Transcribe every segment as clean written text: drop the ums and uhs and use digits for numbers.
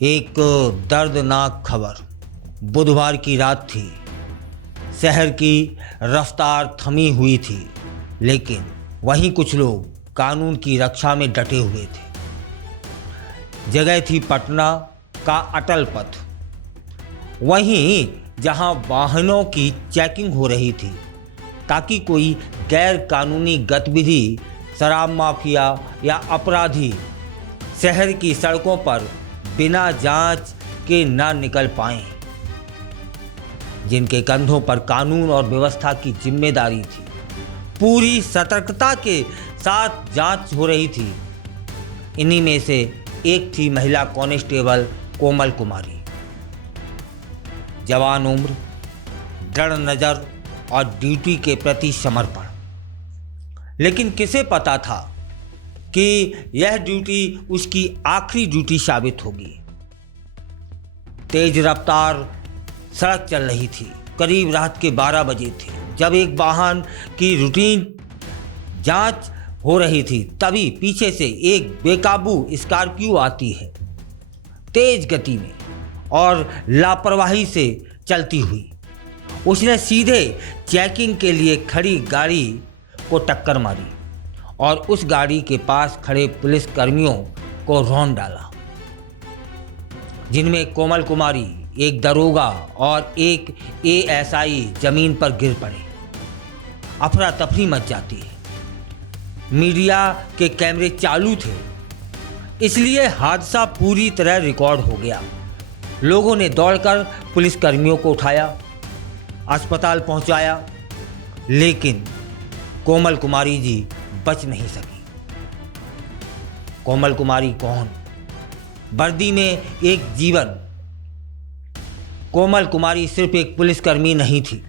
एक दर्दनाक खबर। बुधवार की रात थी। शहर की रफ्तार थमी हुई थी, लेकिन वहीं कुछ लोग कानून की रक्षा में डटे हुए थे। जगह थी पटना का अटल पथ, वहीं जहां वाहनों की चेकिंग हो रही थी ताकि कोई गैर कानूनी गतिविधि, शराब माफिया या अपराधी शहर की सड़कों पर बिना जांच के ना निकल पाएं। जिनके कंधों पर कानून और व्यवस्था की जिम्मेदारी थी, पूरी सतर्कता के साथ जांच हो रही थी। इन्हीं में से एक थी महिला कांस्टेबल कोमल कुमारी। जवान उम्र, दृढ़ नजर और ड्यूटी के प्रति समर्पण। लेकिन किसे पता था कि यह ड्यूटी उसकी आखिरी ड्यूटी साबित होगी। तेज रफ्तार सड़क चल रही थी। करीब रात के 12 बजे थे जब एक वाहन की रूटीन जांच हो रही थी। तभी पीछे से एक बेकाबू स्कॉर्पियो आती है, तेज गति में और लापरवाही से चलती हुई। उसने सीधे चेकिंग के लिए खड़ी गाड़ी को टक्कर मारी और उस गाड़ी के पास खड़े पुलिस कर्मियों को रौंद डाला, जिनमें कोमल कुमारी, एक दरोगा और एक एएसआई जमीन पर गिर पड़े। अफरा तफरी मच जाती है। मीडिया के कैमरे चालू थे, इसलिए हादसा पूरी तरह रिकॉर्ड हो गया। लोगों ने दौड़कर पुलिस कर्मियों को उठाया, अस्पताल पहुंचाया, लेकिन कोमल कुमारी जी बच नहीं सकी। कोमल कुमारी कौन? वर्दी में एक जीवन। कोमल कुमारी सिर्फ एक पुलिसकर्मी नहीं थी,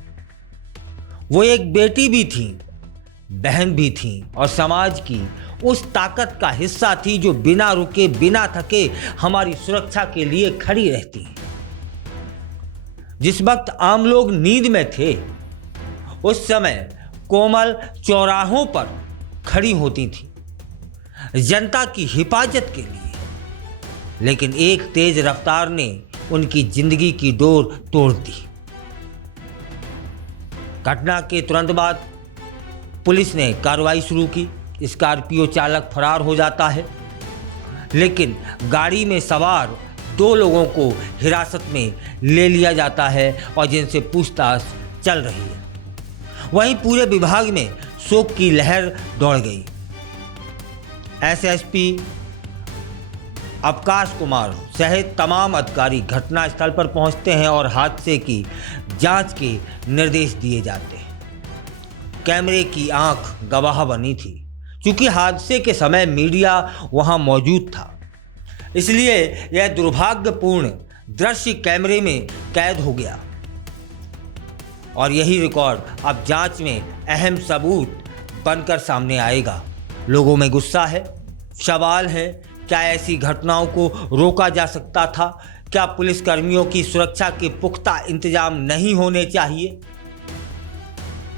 वो एक बेटी भी थी, बहन भी थी और समाज की उस ताकत का हिस्सा थी जो बिना रुके, बिना थके हमारी सुरक्षा के लिए खड़ी रहती। जिस वक्त आम लोग नींद में थे, उस समय कोमल चौराहों पर खड़ी होती थी जनता की हिफाजत के लिए। लेकिन एक तेज रफ्तार ने उनकी जिंदगी की डोर तोड़ दी। घटना के तुरंत बाद पुलिस ने कार्रवाई शुरू की। स्कॉर्पियो चालक फरार हो जाता है, लेकिन गाड़ी में सवार 2 लोगों को हिरासत में ले लिया जाता है और जिनसे पूछताछ चल रही है। वहीं पूरे विभाग में शोक की लहर दौड़ गई। एसएसपी अवकाश कुमार सहित तमाम अधिकारी घटनास्थल पर पहुंचते हैं और हादसे की जांच के निर्देश दिए जाते हैं। कैमरे की आंख गवाह बनी थी। क्योंकि हादसे के समय मीडिया वहां मौजूद था, इसलिए यह दुर्भाग्यपूर्ण दृश्य कैमरे में कैद हो गया और यही रिकॉर्ड अब जांच में अहम सबूत बनकर सामने आएगा। लोगों में गुस्सा है, सवाल है, क्या ऐसी घटनाओं को रोका जा सकता था? क्या पुलिसकर्मियों की सुरक्षा के पुख्ता इंतजाम नहीं होने चाहिए?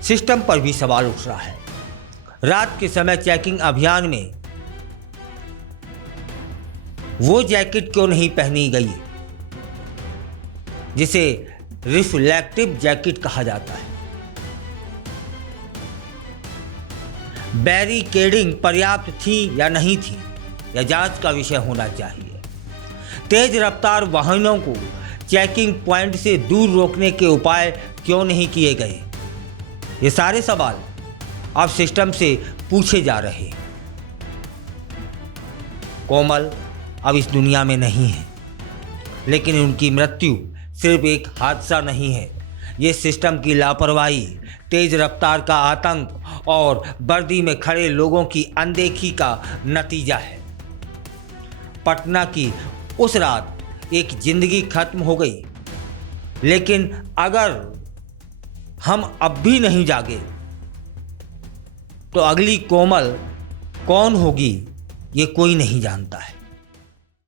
सिस्टम पर भी सवाल उठ रहा है। रात के समय चेकिंग अभियान में वो जैकेट क्यों नहीं पहनी गई जिसे रिफ्लेक्टिव जैकेट कहा जाता है? बैरिकेडिंग पर्याप्त थी या नहीं थी, यह जांच का विषय होना चाहिए। तेज रफ्तार वाहनों को चेकिंग पॉइंट से दूर रोकने के उपाय क्यों नहीं किए गए? ये सारे सवाल अब सिस्टम से पूछे जा रहे। कोमल अब इस दुनिया में नहीं है, लेकिन उनकी मृत्यु सिर्फ एक हादसा नहीं है। ये सिस्टम की लापरवाही, तेज रफ्तार का आतंक और वर्दी में खड़े लोगों की अनदेखी का नतीजा है। पटना की उस रात एक जिंदगी खत्म हो गई, लेकिन अगर हम अब भी नहीं जागे तो अगली कोमल कौन होगी, ये कोई नहीं जानता है।